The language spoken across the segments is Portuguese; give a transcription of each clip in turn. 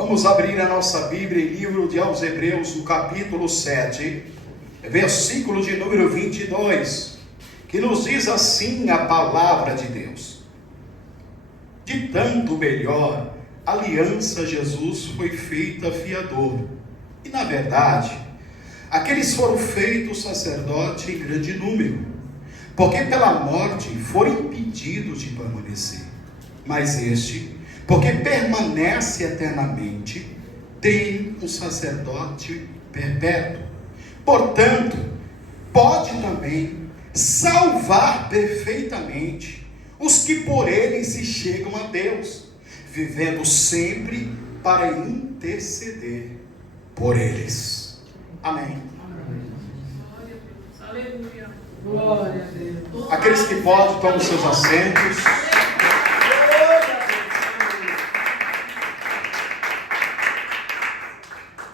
Vamos abrir a nossa Bíblia em livro de aos Hebreus, no capítulo 7, versículo de número 22, que nos diz assim a palavra de Deus: de tanto melhor aliança Jesus foi feita fiador, e na verdade, aqueles foram feitos sacerdote em grande número, porque pela morte foram impedidos de permanecer, mas este, porque permanece eternamente, tem um sacerdote perpétuo. Portanto, pode também salvar perfeitamente os que por ele se chegam a Deus, vivendo sempre para interceder por eles. Amém. Aleluia. Glória a Deus. Aqueles que podem, tomem seus assentos.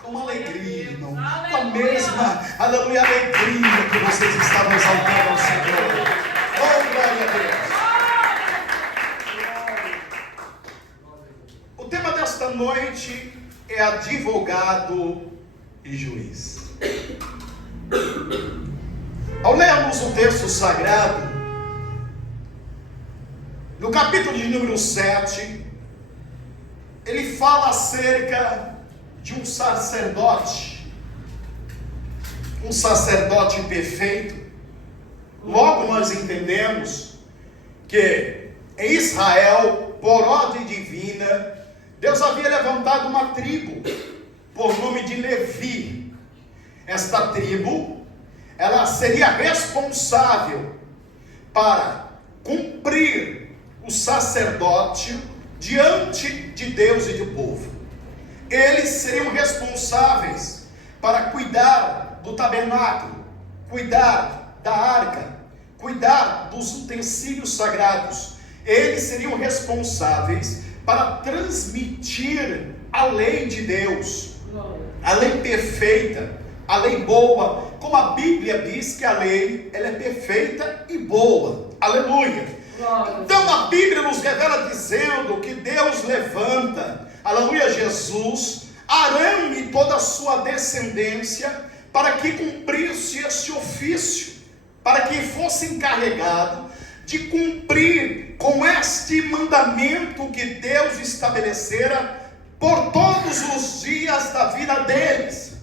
Com alegria, irmão. Com a mesma, aleluia, alegria que vocês estavam exaltando ao Senhor. Oh, glória a Deus. O tema desta noite é advogado e juiz. Ao lermos o texto sagrado, no capítulo de número 7, ele fala acerca de um sacerdote perfeito. Logo nós entendemos que em Israel, por ordem divina, Deus havia levantado uma tribo, por nome de Levi. Esta tribo, ela seria responsável para cumprir o sacerdócio diante de Deus e do povo. Eles seriam responsáveis para cuidar do tabernáculo, cuidar da arca, cuidar dos utensílios sagrados. Eles seriam responsáveis para transmitir a lei de Deus, a lei perfeita, a lei boa, como a Bíblia diz que a lei, ela é perfeita e boa. Aleluia. Então a Bíblia nos revela dizendo que Deus levanta, aleluia, Jesus, Arão e toda a sua descendência, para que cumprisse esse ofício, para que fosse encarregado de cumprir com este mandamento que Deus estabelecera por todos os dias da vida deles.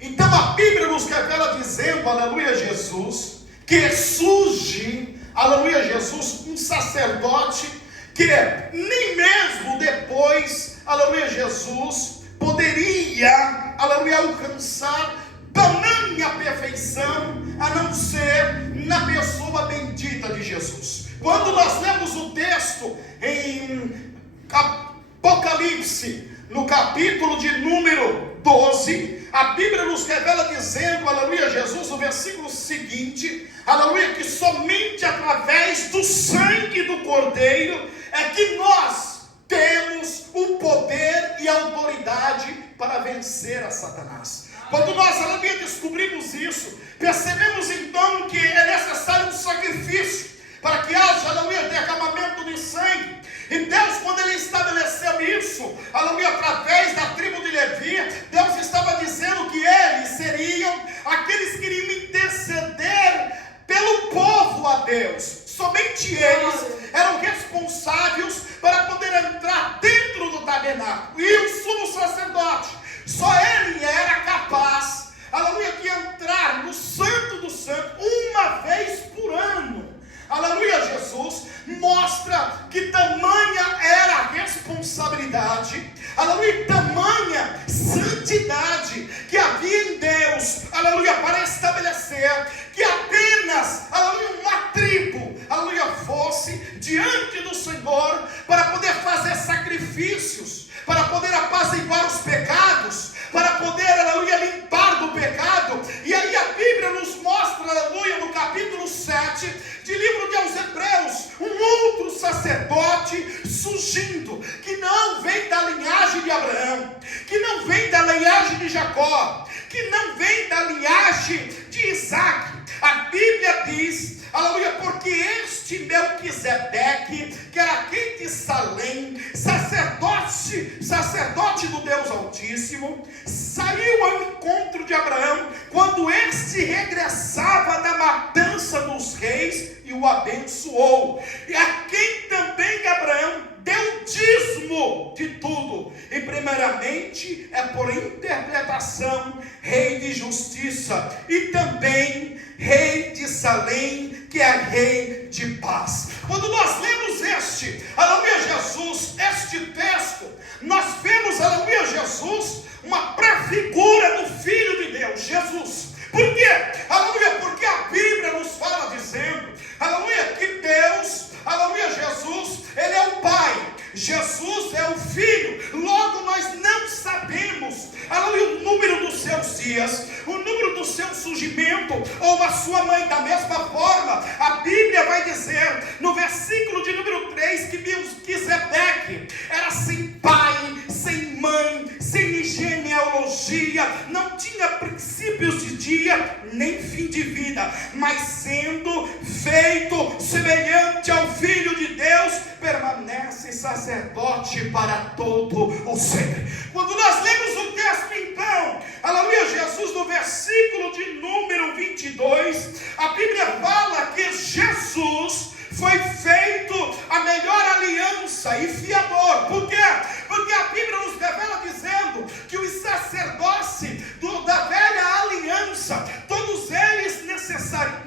Então a Bíblia nos revela dizendo, aleluia, Jesus, que surge, aleluia, Jesus, um sacerdote que nem mesmo depois, aleluia, Jesus, poderia, aleluia, alcançar tamanha perfeição, a não ser na pessoa bendita de Jesus. Quando nós lemos o texto em Apocalipse, no capítulo de número 12, a Bíblia nos revela dizendo, aleluia, Jesus, no versículo seguinte, aleluia, que somente através do sangue do Cordeiro é que nós temos o poder e a autoridade para vencer a Satanás. Quando nós, aleluia, descobrimos isso, percebemos então que é necessário um sacrifício para que haja, aleluia, derramamento de sangue. E Deus, quando Ele estabeleceu isso, aleluia, através da tribo de Levi, Deus estava dizendo que eles seriam aqueles que iriam interceder pelo povo a Deus. Somente eles eram responsáveis para poder entrar dentro do tabernáculo. E o sumo sacerdote, só ele era capaz, aleluia, de entrar no Santo do Santo uma vez por ano. Aleluia, Jesus, mostra que tamanha era a responsabilidade, aleluia, tamanha santidade que havia em Deus, aleluia, para estabelecer que apenas, aleluia, uma tribo, aleluia, fosse diante do Senhor para poder fazer sacrifícios, para poder apaziguar os pecados, para poder, aleluia, limpar do pecado. E aí a Bíblia nos mostra, aleluia, no capítulo 7 de livro de aos Hebreus, um outro sacerdote surgindo, que não vem da linhagem de Abraão, que não vem da linhagem de Jacó, que não vem da linhagem de Isaac. A Bíblia diz, aleluia, porque este Melquisedeque, que era aquele de Salém, sacerdote do Deus Altíssimo saiu ao encontro de Abraão quando este regressava da matança dos reis e o abençoou, e a quem também Abraão deu dízimo de tudo, e primeiramente é por interpretação rei de justiça, e também rei de Salém, que é rei de paz. Quando nós lemos aleluia Jesus, este texto, nós vemos, aleluia Jesus, uma prefigura do Filho de Deus, Jesus. Por quê? Aleluia, porque a Bíblia nos fala dizendo, aleluia, que Deus, aleluia Jesus, Ele é o Pai, Jesus é o Filho. Logo nós não sabemos, aleluia, o número dos seus dias, o número do seu surgimento, ou a sua mãe. Da mesma forma, a Bíblia vai dizer, no versículo de número 3, que Melquisedeque era sem pai, sem mãe, sem genealogia, não tinha princípios de dia, nem fim de vida, mas sendo feito semelhante ao Filho de Deus, permanece sacerdote para todo o sempre. Quando nós lemos o texto, então, aleluia Jesus, no versículo de número 22, a Bíblia fala que Jesus foi feito a melhor aliança e fiador. Por quê? Porque a Bíblia nos revela dizendo que os sacerdotes da velha aliança, todos eles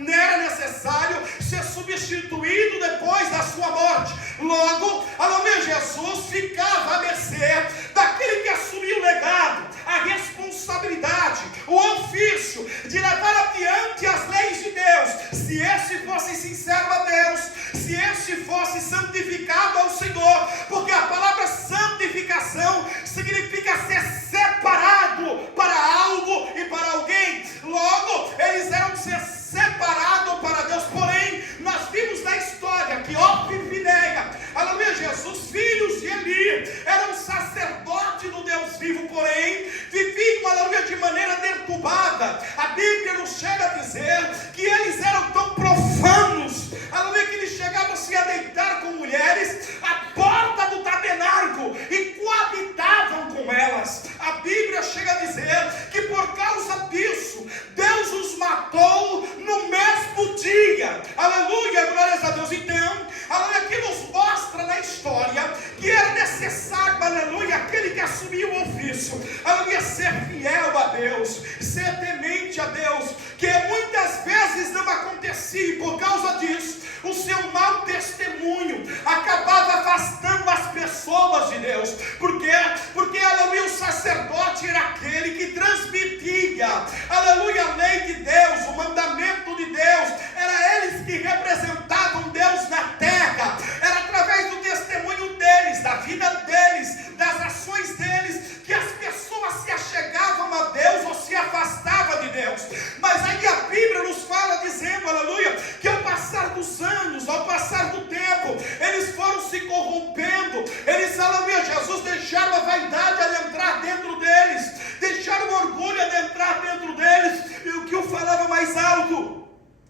era necessário ser substituído depois da sua morte. Logo, aleluia Jesus ficava a mercê daquele que assumiu o legado, a responsabilidade, o ofício de levar adiante as leis de Deus. Se este fosse sincero a Deus, se este fosse santificado ao Senhor, porque a palavra santificação significa ser separado para algo e para alguém. Logo, eles eram ser separados para Deus. Porém, nós vimos na história que Ofni e Finéia, aleluia Jesus, filhos de Eli, eram sacerdotes do Deus vivo, porém viviam, aleluia, de maneira deturbada. A Bíblia nos chega a dizer que eles eram tão profanos, aleluia, que eles chegavam a se deitar com mulheres à porta do tabernáculo e coabitavam com elas. A Bíblia chega a dizer que por causa disso Deus os matou no mesmo dia. Aleluia, glórias a Deus. Então, aleluia, aqui nos mostra na história que era necessário, aleluia, aquele que assumiu o ofício, aleluia, ser fiel a Deus, ser temente a Deus, que muitas vezes não acontecia, e por causa disso o seu mau testemunho acabava afastando as pessoas de Deus. Por quê? Porque, aleluia, o sacerdote era aquele que transmitia, aleluia, a lei de Deus, o mandamento de Deus. Era eles que representavam Deus na terra. Era através do testemunho deles, da vida deles, das ações deles, que as pessoas se achegavam a Deus ou se afastavam de Deus. Mas aí a Bíblia nos fala dizendo, aleluia, que ao passar dos anos, ao passar do tempo, eles foram se corrompendo. Eles, aleluia Jesus, deixaram a vaidade adentrar dentro deles, deixaram o orgulho adentrar dentro deles, e o que eu falava mais alto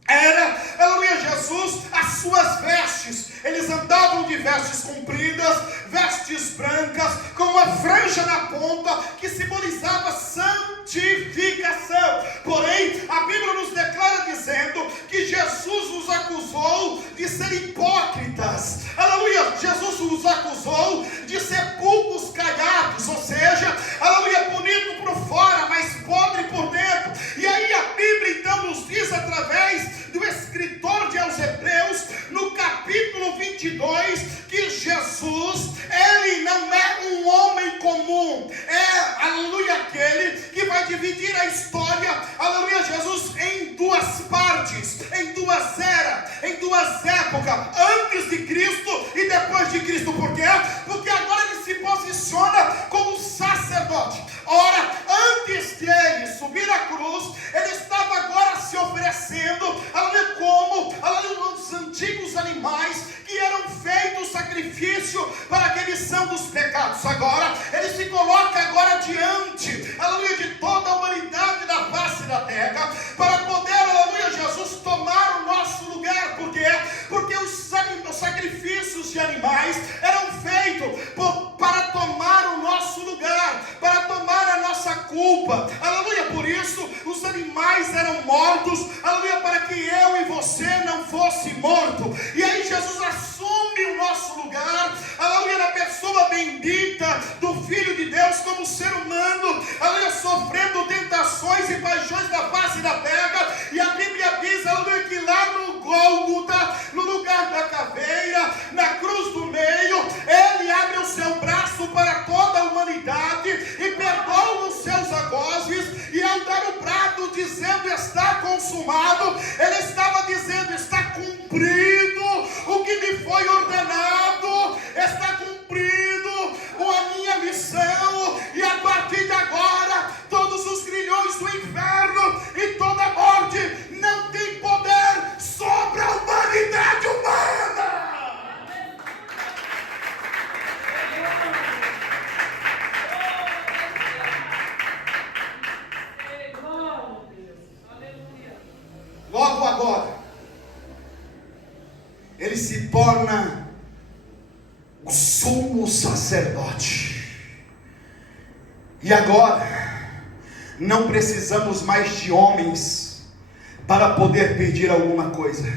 era, aleluia Jesus, as suas vestes. Eles andavam de vestes compridas, vestes brancas, com uma franja na ponta que simbolizava santificação. Porém, a Bíblia nos declara dizendo que Jesus os acusou de ser hipócritas. Aleluia, Jesus os acusou de sepulcros caiados, ou seja, aleluia, bonito por fora, mas podre por dentro. E aí a Bíblia então nos diz, através do escritor de aos Hebreus, no capítulo 22, que Jesus, ele não é um homem comum, é culpa. Aleluia, por isso os animais eram mortos, aleluia, para que eu e você não fosse morto. E aí Jesus assume o nosso lugar, aleluia, na pessoa bendita do Filho de Deus como ser humano, aleluia, sofrendo tentações e paixões da face da terra. E a Bíblia diz, aleluia, que lá no Gólgota, no lugar da caveira, na cruz do meio, ele abre o seu braço para toda a humanidade e perdoa os seus algozes. E ao dar o brado dizendo está consumado, ele estava dizendo está cumprido o que me foi ordenado, está cumprido a minha missão. E a partir de agora todos os grilhões do inferno e toda a morte não tem poder sobre a humanidade humana. Logo agora, ele se torna o sumo sacerdote. E agora, não precisamos mais de homens para poder pedir alguma coisa.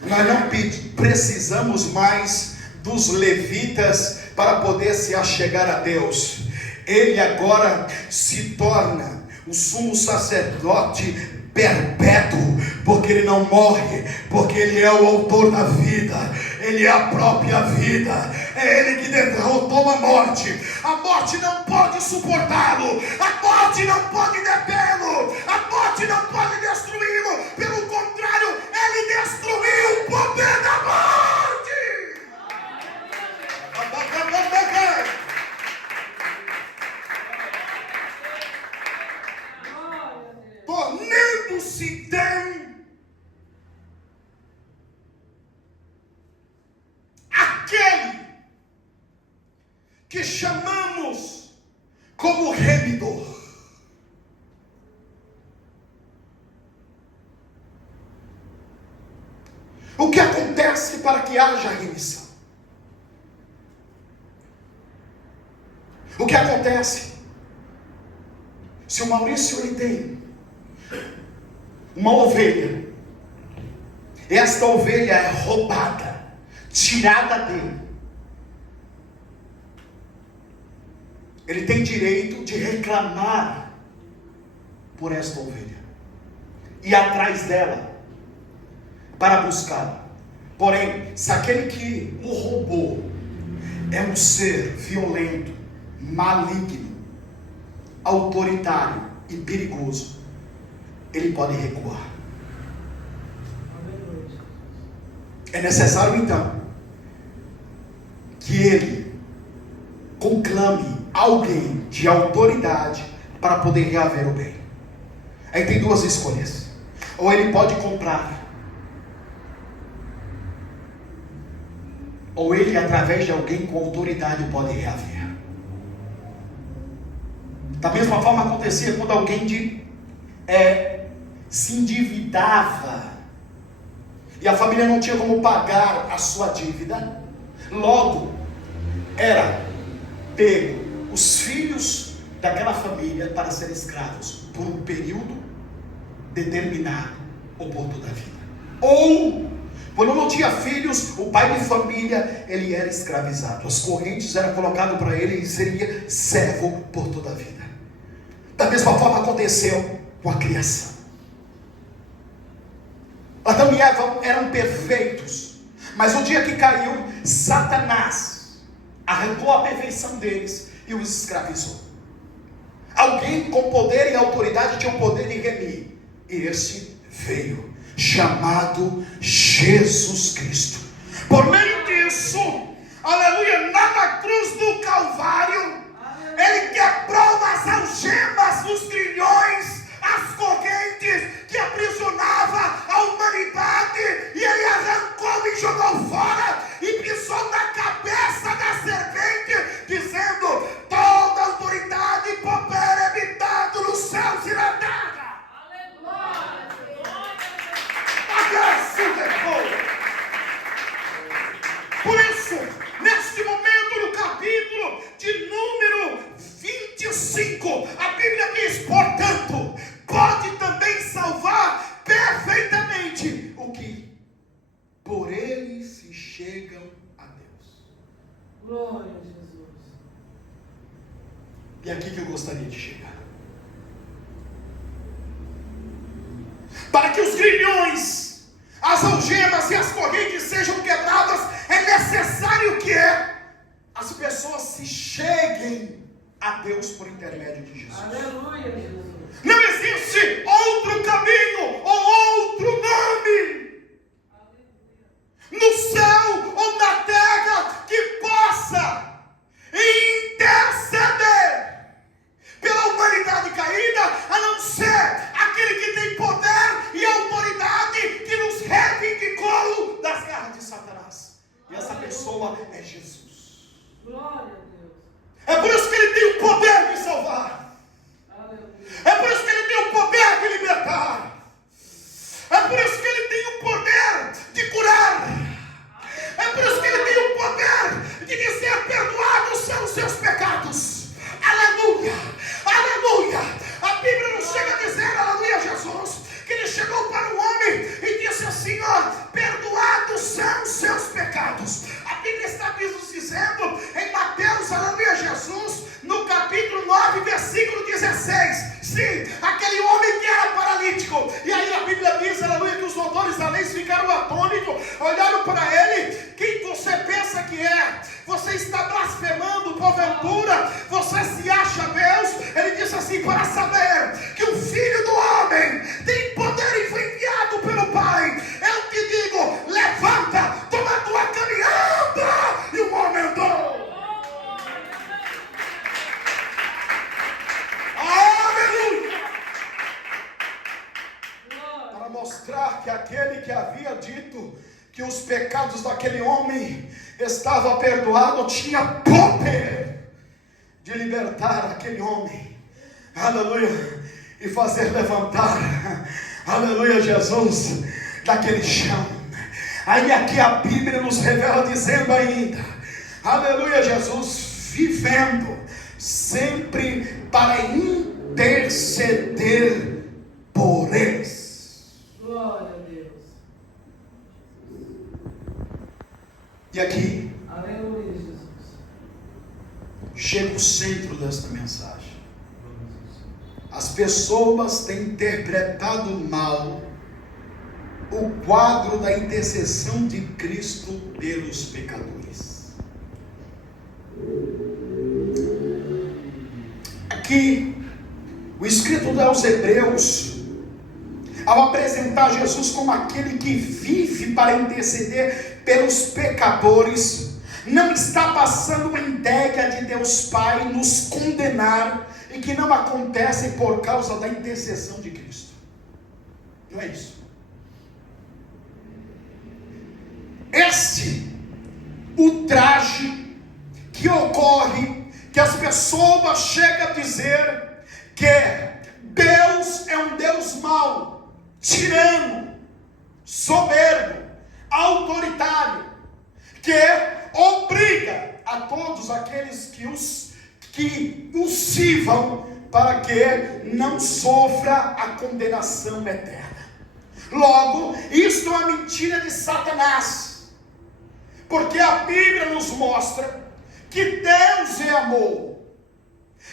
Nós não precisamos mais dos levitas para poder se achegar a Deus. Ele agora se torna o sumo sacerdote perpétuo, porque ele não morre, porque ele é o autor da vida, ele é a própria vida, é ele que derrotou a morte não pode suportá-lo, a morte não pode detê-lo, a morte não pode destruí-lo, pelo contrário, ele destruiu o poder da morte. Tornando-se então aquele que chamamos como remidor. O que acontece para que haja remissão? O que acontece? Se o Maurício ele tem uma ovelha, esta ovelha é roubada, tirada dele, ele tem direito de reclamar por esta ovelha, ir atrás dela, para buscá-la. Porém, se aquele que o roubou é um ser violento, maligno, autoritário e perigoso, ele pode recuar. É necessário então que ele conclame alguém de autoridade para poder reaver o bem. Aí tem duas escolhas: ou ele pode comprar, ou ele através de alguém com autoridade pode reaver. Da mesma forma acontecia quando alguém se endividava e a família não tinha como pagar a sua dívida. Logo era pego os filhos daquela família para serem escravos por um período determinado ou por toda a vida. Ou quando não tinha filhos, o pai de família ele era escravizado, as correntes eram colocadas para ele e seria servo por toda a vida. Da mesma forma aconteceu com a criação. Adão e Eva eram perfeitos, mas o dia que caiu, Satanás arrancou a perfeição deles e os escravizou. Alguém com poder e autoridade tinha o poder de remir, e esse veio, chamado Jesus Cristo. Por meio disso, aleluia, na cruz do Calvário, ele quebrou as algemas dos grilhões, as correntes que aprisionava a humanidade, e ele arrancou e jogou fora, e pisou na cabeça da serpente, dizendo: toda autoridade e poder é me dado nos céus e na terra. Por isso, neste momento, no capítulo de número 25, a Bíblia diz diz, portanto, pode também salvar perfeitamente o que por ele se chegam a Deus. Glória a Jesus. E aqui que eu gostaria de chegar. Para que os grilhões, as algemas e as correntes sejam quebradas, é necessário que as pessoas se cheguem a Deus por intermédio de Jesus. Aleluia, Jesus. Não existe outro caminho ou outro nome no céu ou na terra que possa interceder pela humanidade caída, a não ser aquele que tem poder e autoridade, que nos reivindicou das garras de Satanás. E essa pessoa é Jesus. Glória a Deus. É por isso que ele tem o poder de salvar. É por isso que ele tem o poder de libertar. É por isso que ele tem o poder de curar. É por isso que ele tem o poder de dizer: perdoados são os seus pecados. Aleluia, aleluia. A Bíblia nos chega a dizer, aleluia, Jesus, que ele chegou para o homem e disse assim: ó, perdoados são os seus pecados. A Bíblia está nos dizendo em Mateus, aleluia, Jesus, no capítulo 9, versículo 16. Sim, aquele homem que era paralítico. E aí a Bíblia diz, aleluia, que os doutores da lei ficaram atônitos, olharam para ele: quem você pensa que é? Você está blasfemando, porventura? Você se acha Deus? Ele disse assim: para saber que o Filho do Homem tem poder e foi enviado pelo Pai, eu te digo, levanta, toma a tua caminhada. E o homem andou. Aleluia! Para mostrar que aquele que havia dito que os pecados daquele homem estavam perdoados tinha poder de libertar aquele homem, aleluia, e fazer levantar, aleluia, Jesus, daquele chão. Aí aqui a Bíblia nos revela dizendo ainda, aleluia, Jesus, vivendo sempre para interceder por eles. Glória a Deus. E aqui, Aleluia, Jesus. chega o centro desta mensagem. As pessoas têm interpretado mal o quadro da intercessão de Cristo pelos pecadores. Aqui, o escrito aos Hebreus, ao apresentar Jesus como aquele que vive para interceder pelos pecadores, não está passando uma ideia de Deus Pai nos condenar e que não acontece por causa da intercessão de Cristo. Não é isso. Este ultraje que ocorre, que as pessoas chegam a dizer que Deus é um Deus mau, tirano, soberbo, autoritário, que obriga a todos aqueles que o sirvam para que não sofra a condenação eterna. Logo, isto é uma mentira de Satanás, porque a Bíblia nos mostra que Deus é amor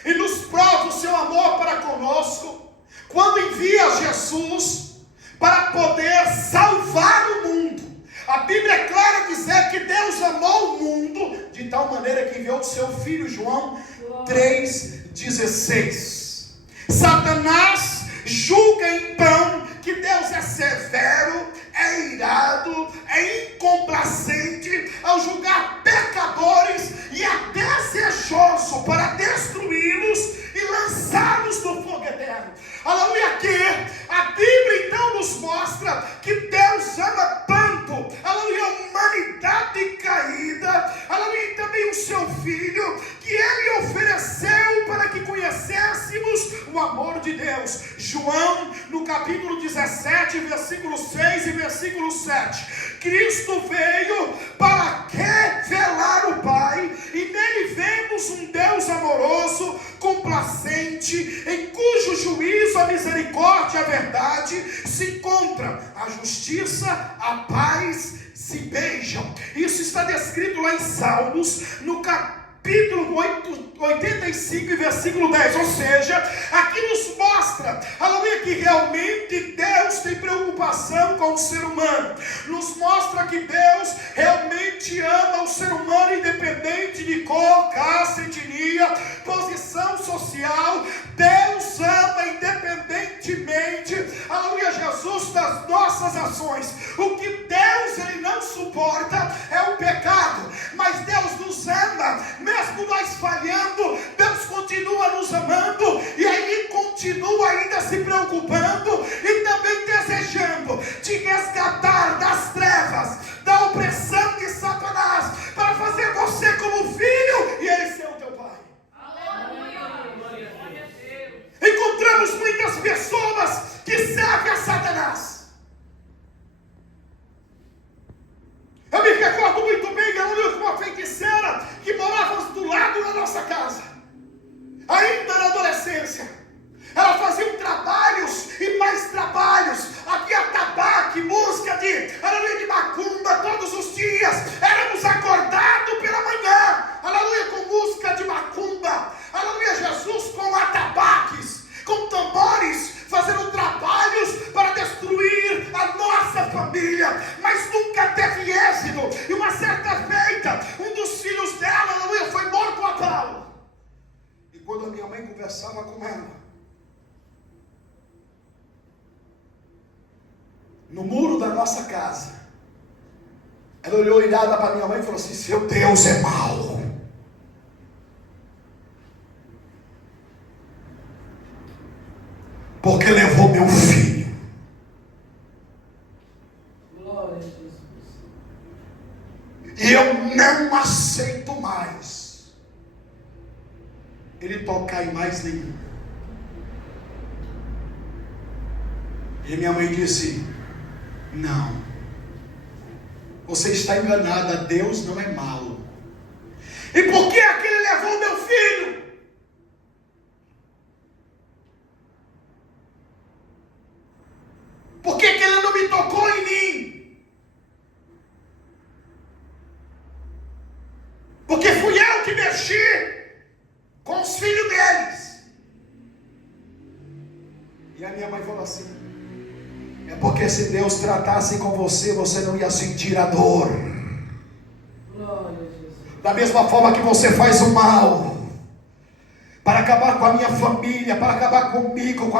e nos prova o seu amor para conosco quando envia Jesus para poder salvar o mundo. A Bíblia é clara a dizer que Deus amou o mundo de tal maneira que enviou o seu Filho, João 3,16. Satanás julga então que Deus é severo, é irado, é incomplacente ao julgar pecadores e é desejoso para destruí-los e lançá-los no fogo eterno. Aleluia, aqui a Bíblia então nos mostra que Deus ama tanto, aleluia, a humanidade caída, aleluia, e também o seu Filho, que Ele ofereceu para que conhecêssemos o amor de Deus. João, no capítulo 17, versículo 6 e versículo 7, Cristo veio para revelar o Pai, e nele vemos um Deus amoroso, complacente, em cujo juízo a misericórdia e a verdade se encontram, a justiça, a paz se beijam. Isso está descrito lá em Salmos, no capítulo 85, versículo 10. Ou seja, aqui nos mostra, aleluia, que realmente Deus tem preocupação com o ser humano. Nos mostra que Deus realmente ama o ser humano, independente de cor, caste, etnia, posição social. Deus ama independentemente, aleluia, Jesus, das nossas ações. O que Deus ele não suporta é o pecado, mas Deus nos ama, mesmo nós falhando, Deus continua nos amando, e aí continua ainda se preocupando e também desejando te resgatar das trevas, da opressão de Satanás, para fazer você como filho e ele ser o teu pai. Encontramos muitas pessoas que servem a Satanás. Eu me recordo muito bem, aleluia, com uma feiticeira que morava do lado da nossa casa, ainda na adolescência. Ela fazia trabalhos e mais trabalhos. Havia tabaco, música de macumba todos os dias. Éramos acordados pela manhã, aleluia, com música de macumba, aleluia, Jesus, com atabaques, com tambores, fazendo trabalhos para destruir a nossa família, mas nunca teve êxito. E uma certa feita, um dos filhos dela, aleluia, foi morto a pau. E quando a minha mãe conversava com ela, no muro da nossa casa, ela olhou irada para minha mãe e falou assim: seu Deus é mau. Porque levou meu filho. Glória a Jesus. E eu não aceito mais ele tocar em mais nenhum. E minha mãe disse: não, você está enganada, Deus não é mau. E por que aquele levou meu filho? Por que ele não me tocou em mim? Porque fui eu que mexi com os filhos deles. E a minha mãe falou assim: é porque se Deus tratasse com você, você não ia sentir a dor. Glória a Jesus. Da mesma forma que você faz o mal para acabar com a minha família, para acabar comigo,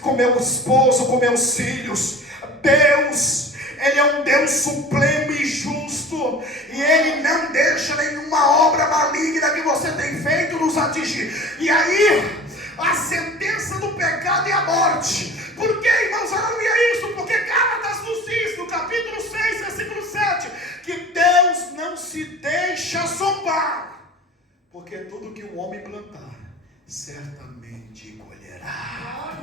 com meu esposo, com meus filhos. Deus, Ele é um Deus supremo e justo, e Ele não deixa nenhuma obra maligna que você tem feito nos atingir. E aí, a sentença do pecado é a morte. Por que, irmãos, aleluia, isso? Porque Gálatas nos diz, no capítulo 6, versículo 7, que Deus não se deixa zombar, porque tudo que um homem plantar, certamente colherá.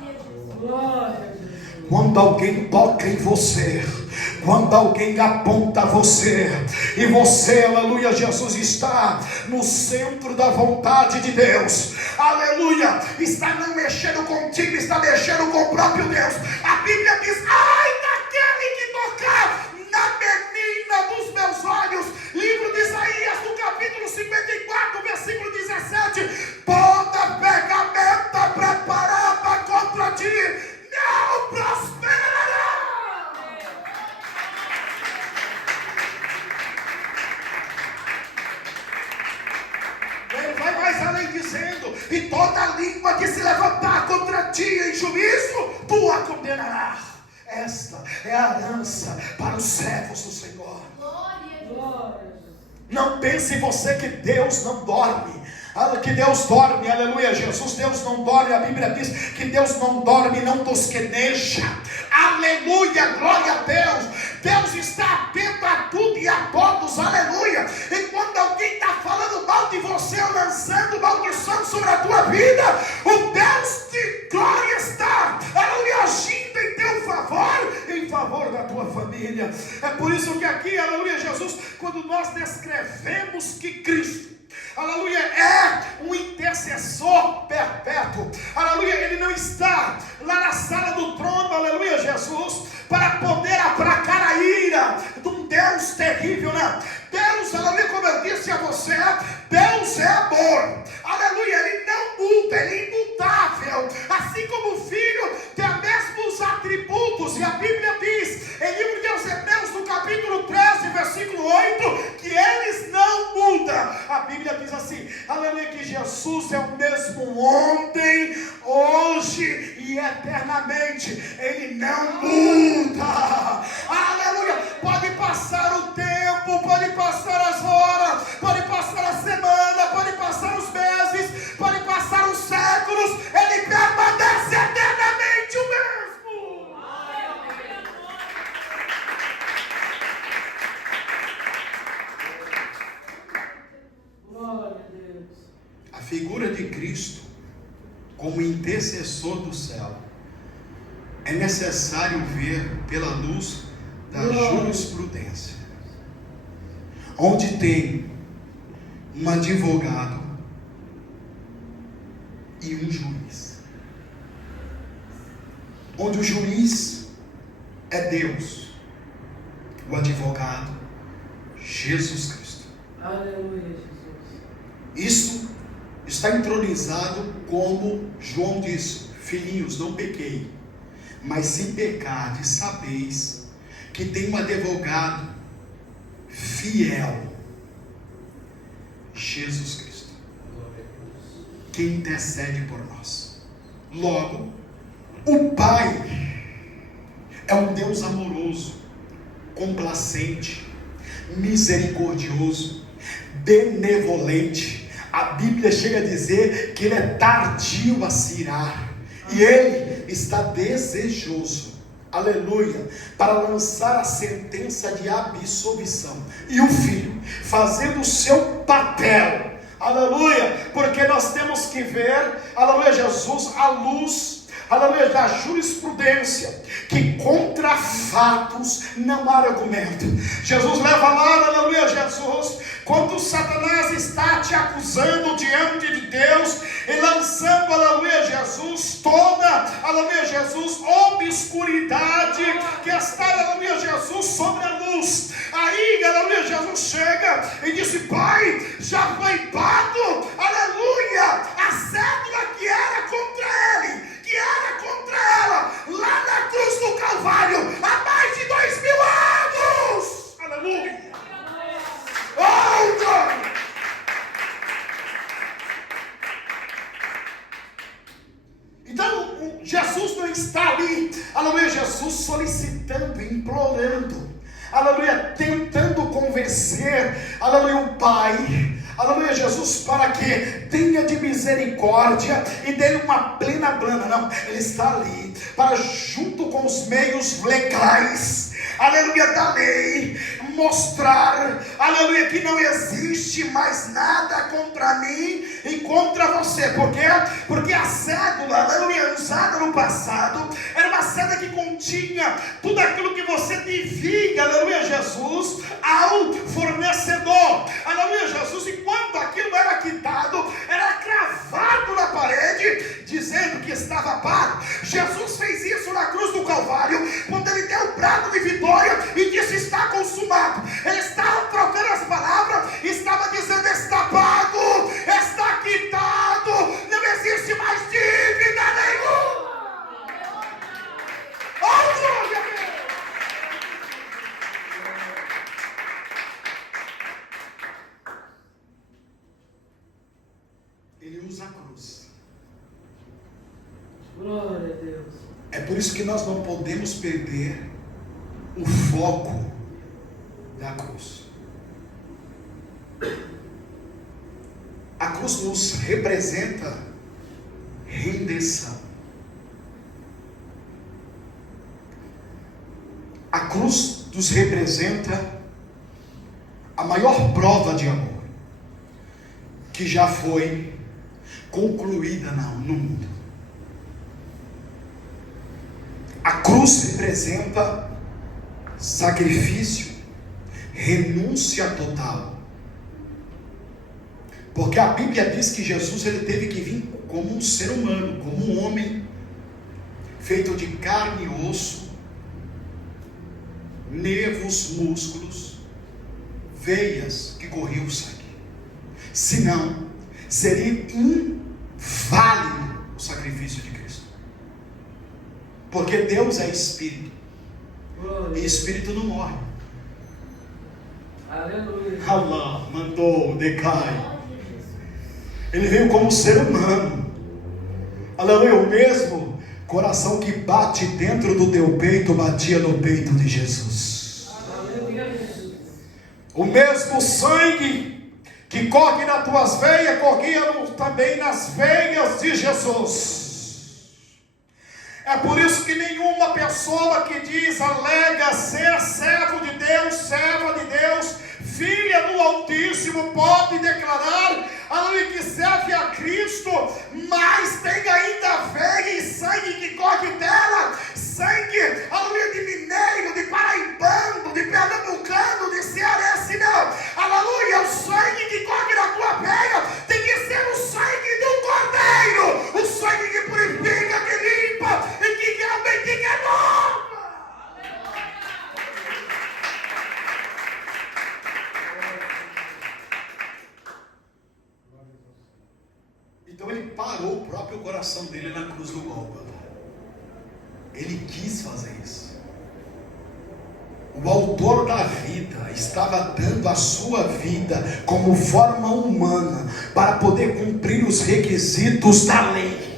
Glória a Jesus. Quando alguém toca em você, quando alguém aponta você, e você, aleluia, Jesus está no centro da vontade de Deus, aleluia, está não mexendo contigo, está mexendo com o próprio Deus. A Bíblia diz: ai daquele que tocar na menina dos meus olhos. Livro de Isaías, no capítulo 54, versículo 17: toda ferramenta preparada contra ti não prosperará. Ele vai mais além dizendo: e toda língua que se levantar contra ti em juízo, tu a condenarás. Esta é a herança para os servos do Senhor. Glória a Jesus. Não pense você que Deus não dorme. Que Deus dorme, aleluia, Jesus, Deus não dorme. A Bíblia diz que Deus não dorme, não tosqueneja. Aleluia, glória a Deus. Deus está atento a tudo e a todos, aleluia. E quando alguém está falando mal de você, lançando maldição sobre a tua vida, o Deus de glória está, aleluia, agindo em teu favor, em favor da tua família. família. É por isso que aqui, aleluia, Jesus, quando nós descrevemos que Cristo, aleluia, é um intercessor perpétuo, aleluia, ele não está lá na sala do trono, aleluia, Jesus, para poder aplacar a ira de um Deus terrível, né? Deus, aleluia, como eu disse a você, Deus é amor, aleluia, ele não muda, ele é imutável, assim como o Filho tem os mesmos atributos, e a Bíblia diz, em livro de Hebreus, no capítulo 13, versículo 8, que eles não mudam. A Bíblia diz assim, aleluia, que Jesus é o mesmo ontem, hoje e eternamente, ele não muda, aleluia. Pode passar o tempo, pode passar as horas, pode passar a semana, pode passar os meses, pode passar os séculos, ele permanece eternamente o mesmo. Glória a Deus. A figura de Cristo como intercessor do céu é necessário ver pela luz da jurisprudência, onde tem um advogado e um juiz, onde o juiz é Deus, o advogado Jesus Cristo. Aleluia, Jesus. Isso está entronizado, como João disse: filhinhos, não pequei, mas se pecardes, sabeis que tem um advogado fiel, Jesus Cristo, que intercede por nós. Logo, o Pai é um Deus amoroso, complacente, misericordioso, benevolente. A Bíblia chega a dizer que ele é tardio a se irar, e ele está desejoso, aleluia, para lançar a sentença de absolvição. E o Filho fazendo o seu papel, aleluia, porque nós temos que ver, aleluia, Jesus, à luz, aleluia, da jurisprudência, que contra fatos não há argumento. Jesus leva lá, aleluia, Jesus, quando Satanás está te acusando diante de Deus, e lançando, aleluia, Jesus, toda, aleluia, Jesus, obscuridade que está, aleluia, Jesus, sobre a luz. Aí, aleluia, Jesus chega e disse: Pai, já foi pago, aleluia, a cédula que era contra ele, que era contra ela, lá na cruz do Calvário, há mais de 2000 anos. Aleluia. Oh, glória. Então, Jesus não está ali, aleluia, Jesus solicitando, implorando, aleluia, tentando convencer, aleluia, o Pai, aleluia, Jesus, para que tenha de misericórdia e dê uma plena blana. Não, ele está ali para, junto com os meios legais, aleluia, da lei, mostrar, aleluia, que não existe mais nada contra mim e contra você. Por quê? Porque a cédula, aleluia, usada no passado, era uma cédula que continha tudo aquilo que você devia, aleluia, Jesus, ao fornecedor, aleluia, Jesus. E quando aquilo era quitado, era cravado na parede, dizendo que estava pago. Jesus fez isso na cruz do Calvário, quando ele deu o brado de vitória e disse: está consumado. Ele estava trocando as palavras, estava dizendo: está pago, está quitado, não existe mais dívida nenhuma. Oh, glória a Deus. Ele usa a cruz. Glória a Deus. É por isso que nós não podemos perder o foco da cruz. A cruz nos representa rendição. A cruz nos representa a maior prova de amor que já foi concluída no mundo. A cruz representa sacrifício, renúncia total. Porque a Bíblia diz que Jesus ele teve que vir como um ser humano, como um homem, feito de carne e osso, nervos, músculos, veias que corriam o sangue. Senão, seria inválido o sacrifício de Cristo. Porque Deus é Espírito. E Espírito não morre. Aleluia. Allah mandou, decai. Ele veio como ser humano. Aleluia. O mesmo coração que bate dentro do teu peito batia no peito de Jesus. O mesmo sangue que corre nas tuas veias corria também nas veias de Jesus. É por isso que nenhuma pessoa que diz, alega ser servo de Deus, serva de Deus, filha do Altíssimo, pode declarar, aleluia, que serve a Cristo, mas tem ainda veia e sangue que corre dela, sangue, aleluia, de mineiro, de paraibano, de pernambucano, de cearense, não, aleluia, o sangue que corre na tua veia tem que ser o sangue do Cordeiro, o sangue que purifica, que limpa e que realmente renova. Então ele parou o próprio coração dele na cruz do Gólgota. Ele quis fazer isso. O autor da vida estava dando a sua vida como forma humana para poder cumprir os requisitos da lei.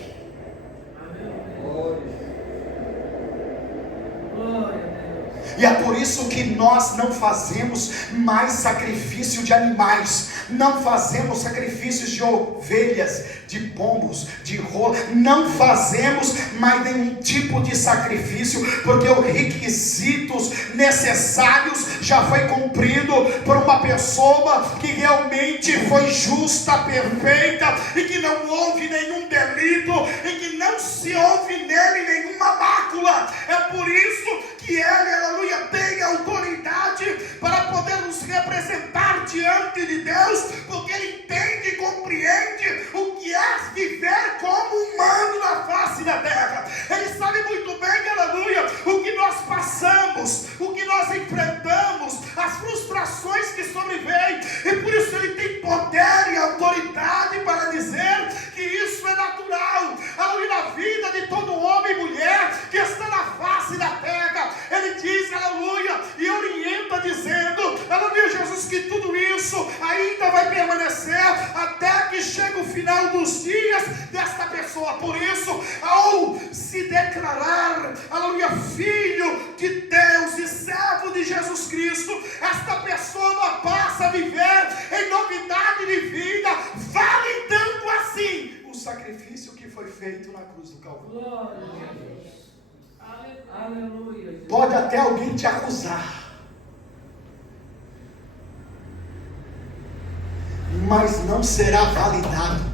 E é por isso que nós não fazemos mais sacrifício de animais, não fazemos sacrifícios de ovelhas, de pombos, de rola, não fazemos mais nenhum tipo de sacrifício, porque os requisitos necessários já foi cumprido por uma pessoa que realmente foi justa, perfeita, e que não houve nenhum delito, e que não se houve nele nenhuma mácula. É por isso que ele, aleluia, tem autoridade para poder nos representar diante de Deus, porque ele entende e compreende o que é viver como humano na face da terra. Ele sabe muito bem, aleluia, o que nós passamos, o que nós enfrentamos, as frustrações que sobrevêm, e por isso ele tem poder e autoridade para dizer que isso é natural, aleluia, na vida de todo homem e mulher que está na face da terra. Ele diz, aleluia, e orienta dizendo, aleluia, Jesus, que tudo isso ainda vai permanecer até que chegue o final dos dias desta pessoa. Por isso, ao se declarar, aleluia, filho de Deus e servo de Jesus Cristo, esta pessoa passa a viver em novidade de vida, validando assim o sacrifício que foi feito na cruz do Calvário. Aleluia. Pode até alguém te acusar, mas não será validado,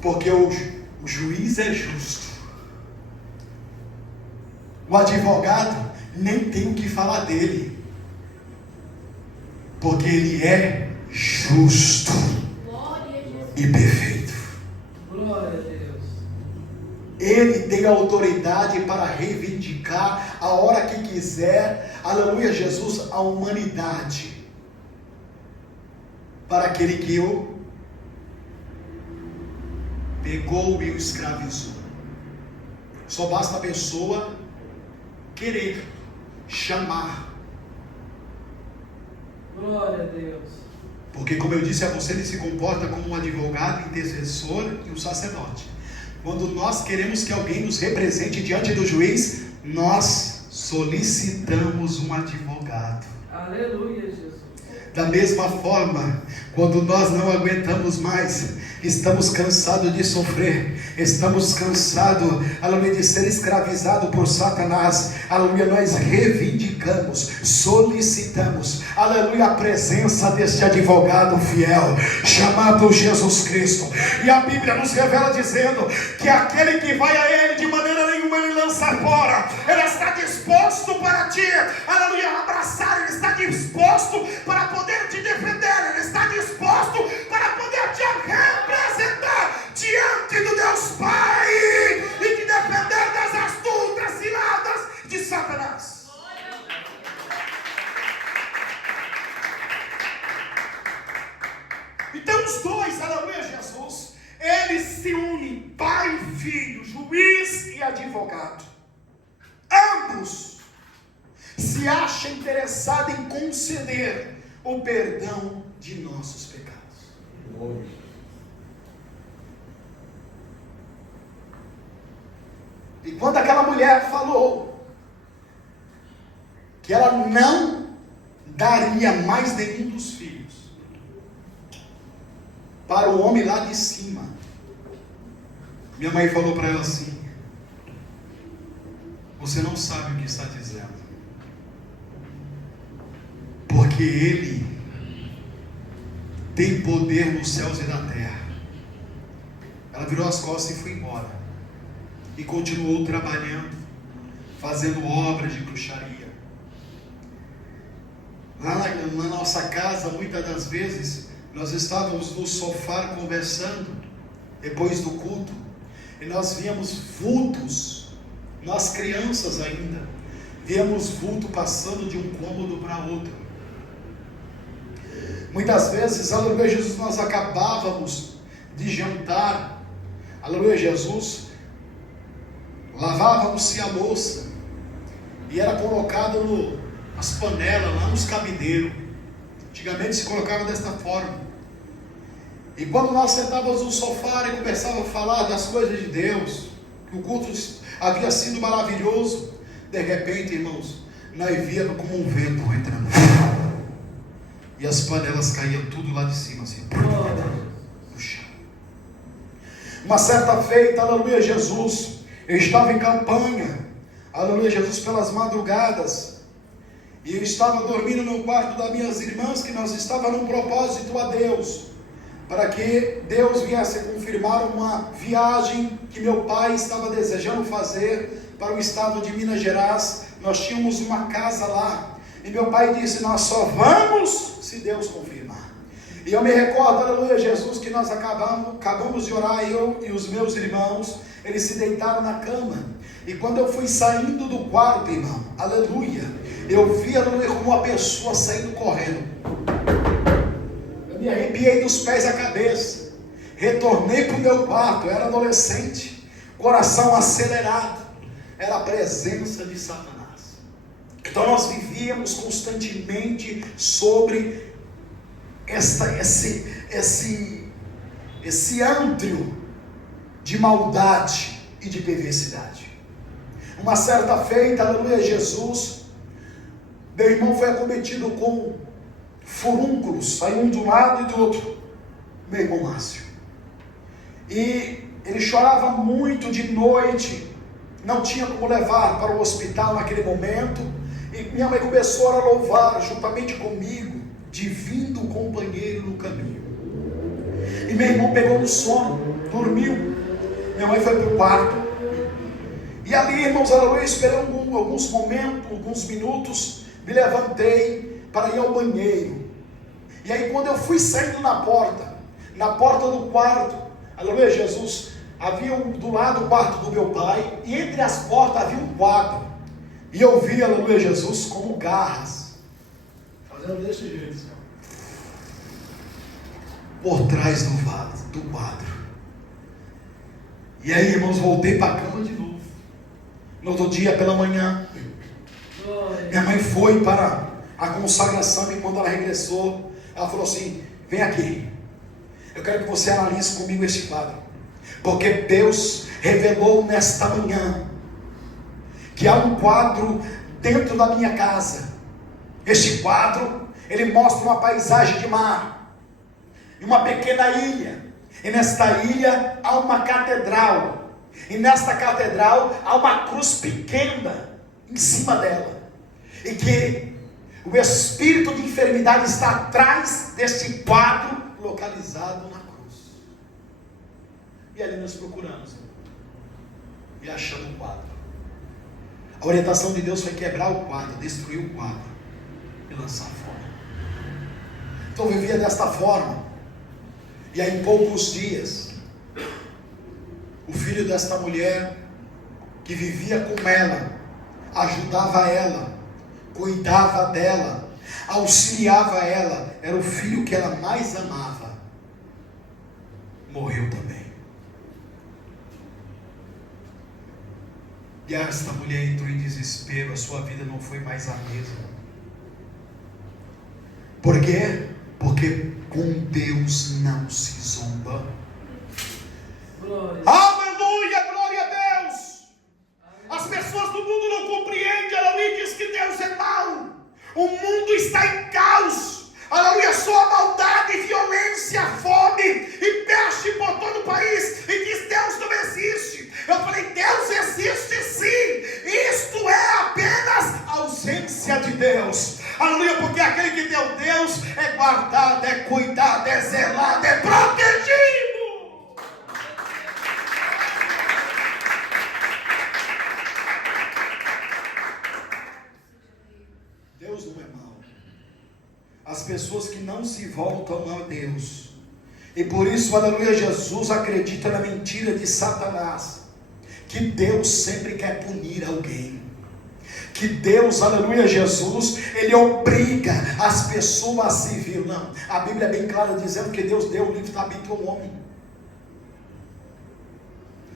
porque o juiz é justo. O advogado nem tem o que falar dele, porque ele é justo e perfeito. Glória a Deus. Ele tem autoridade para reivindicar a hora que quiser, aleluia, Jesus, a humanidade, para aquele que o pegou e o escravizou. Só basta a pessoa querer, chamar. Glória a Deus. Porque, como eu disse a você, ele se comporta como um advogado, intercessor e um sacerdote. Quando nós queremos que alguém nos represente diante do juiz, nós solicitamos um advogado. Aleluia, Jesus. Da mesma forma, quando nós não aguentamos mais, estamos cansados de sofrer, estamos cansados, aleluia, de ser escravizados por Satanás, aleluia, nós reivindicamos, solicitamos, aleluia, a presença deste advogado fiel, chamado Jesus Cristo. E a Bíblia nos revela dizendo que aquele que vai a ele, de maneira nenhuma ele lança fora, ele está disposto para te, aleluia, abraçar, Ele está disposto para poder te defender, Ele está disposto para poder te representar diante do Deus Pai e te defender das astutas ciladas de Satanás. Então os dois, aleluia, Jesus, eles se unem, pai e filho, juiz e advogado. Ambos se acham interessados em conceder o perdão de nossos pecados. E quando aquela mulher falou que ela não daria mais nenhum dos filhos para o homem lá de cima, minha mãe falou para ela assim: você não sabe o que está dizendo, porque Ele tem poder nos céus e na terra. Ela virou as costas e foi embora, e continuou trabalhando, fazendo obras de bruxaria. Lá na nossa casa, muitas das vezes, nós estávamos no sofá conversando, depois do culto, e nós víamos vultos, nós crianças ainda, víamos vulto passando de um cômodo para outro. Muitas vezes, aleluia Jesus, nós acabávamos de jantar, aleluia Jesus, lavávamos-se a louça, e era colocada as panelas lá nos cabideiros. Antigamente se colocava desta forma. E quando nós sentávamos no sofá e começávamos a falar das coisas de Deus, que o culto havia sido maravilhoso, de repente, irmãos, nós víamos como um vento entrando, e as panelas caíam tudo lá de cima, assim, no chão. Uma certa feita, aleluia Jesus, eu estava em campanha, aleluia Jesus, pelas madrugadas, e eu estava dormindo no quarto das minhas irmãs, que nós estávamos num propósito a Deus, para que Deus viesse confirmar uma viagem que meu pai estava desejando fazer para o estado de Minas Gerais. Nós tínhamos uma casa lá, e meu pai disse: nós só vamos se Deus confirmar. E eu me recordo, aleluia Jesus, que nós acabamos de orar, eu e os meus irmãos, eles se deitaram na cama, e quando eu fui saindo do quarto, irmão, aleluia, eu vi, aleluia, como uma pessoa saindo correndo. Eu me arrepiei dos pés à cabeça, retornei para o meu quarto, eu era adolescente, coração acelerado, era a presença de Satanás. Então nós vivíamos constantemente sobre esse antro de maldade e de perversidade. Uma certa feita, aleluia Jesus, meu irmão foi acometido com furúnculos, saiu um de um lado e do outro, meu irmão Márcio, e ele chorava muito de noite, não tinha como levar para o hospital naquele momento, e minha mãe começou a louvar juntamente comigo, divino companheiro no caminho. E meu irmão pegou no sono, dormiu. Minha mãe foi para o quarto, e ali, irmãos, aleluia, esperei alguns momentos, alguns minutos, me levantei para ir ao banheiro. E aí, quando eu fui saindo na porta do quarto, aleluia Jesus, havia do lado o quarto do meu pai, e entre as portas havia um quadro, e eu vi, aleluia Jesus, como garras, fazendo desse jeito, Senhor, por trás do quadro. E aí, irmãos, voltei para a cama de novo. No outro dia, pela manhã, minha mãe foi para a consagração, e quando ela regressou, ela falou assim: vem aqui, eu quero que você analise comigo este quadro, porque Deus revelou nesta manhã que há um quadro dentro da minha casa. Este quadro, ele mostra uma paisagem de mar, e uma pequena ilha, e nesta ilha há uma catedral, e nesta catedral há uma cruz pequena em cima dela, e que o espírito de enfermidade está atrás deste quadro localizado na cruz. E ali nós procuramos e achamos o quadro. A orientação de Deus foi quebrar o quadro, destruir o quadro e lançar fora. Então vivia desta forma. E aí em poucos dias, o filho desta mulher, que vivia com ela, ajudava ela, cuidava dela, auxiliava ela, era o filho que ela mais amava, morreu também. E esta mulher entrou em desespero, a sua vida não foi mais a mesma. Por quê? Porque com Deus não se zomba. Aleluia, glória a Deus. As pessoas do mundo não compreendem, aleluia, diz que Deus é mau. O mundo está em caos, aleluia, só maldade, violência, fome e peste por todo o país, e diz Deus não existe. Eu falei, Deus existe sim, isto é apenas ausência de Deus, aleluia, porque aquele que deu Deus é guardado, é cuidado, é zelado, é protegido. Deus não é mau. As pessoas que não se voltam a Deus, e por isso, aleluia, Jesus acredita na mentira de Satanás, que Deus sempre quer punir alguém, que Deus, aleluia, Jesus, Ele obriga as pessoas a se vir. Não, a Bíblia é bem clara dizendo que Deus deu o livre-arbítrio ao homem,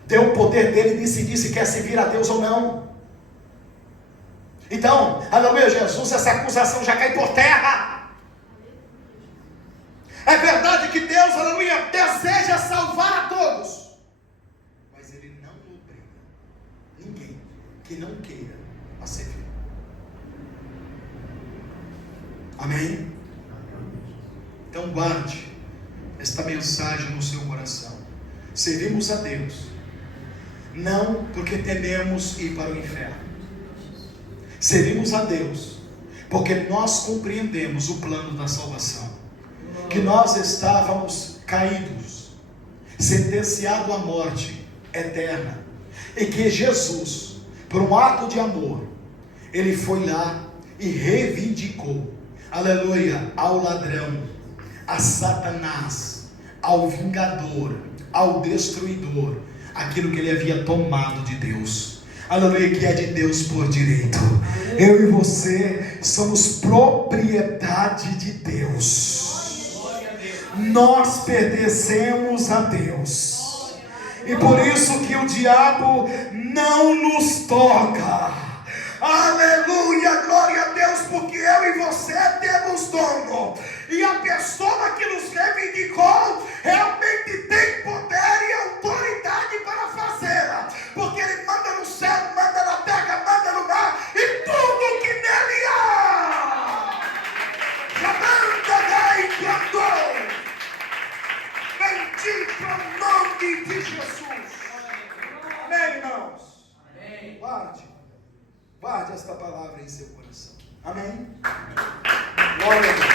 deu o poder dele de decidir se quer servir a Deus ou não. Então, aleluia, Jesus, essa acusação já cai por terra. É verdade que Deus, aleluia, deseja salvar a todos, mas Ele não obriga ninguém que não queira a servir. Amém? Então guarde esta mensagem no seu coração. Servimos a Deus não porque tememos ir para o inferno. Servimos a Deus porque nós compreendemos o plano da salvação, que nós estávamos caídos, sentenciados à morte eterna, e que Jesus, por um ato de amor, Ele foi lá e reivindicou, aleluia, ao ladrão, a Satanás, ao vingador, ao destruidor, aquilo que ele havia tomado de Deus, aleluia, que é de Deus por direito. Eu e você somos propriedade de Deus, nós pertencemos a Deus, e por isso que o diabo não nos toca. Aleluia, glória a Deus, porque eu e você temos dono, e a pessoa que nos reivindicou realmente tem poder e autoridade para fazê-la, porque Ele manda no céu, manda na terra, manda no mar, e tudo que nele há. Bendito o nome de Jesus. Amém, irmãos? Amém. Guarde esta palavra em seu coração. Amém? Glória a Deus.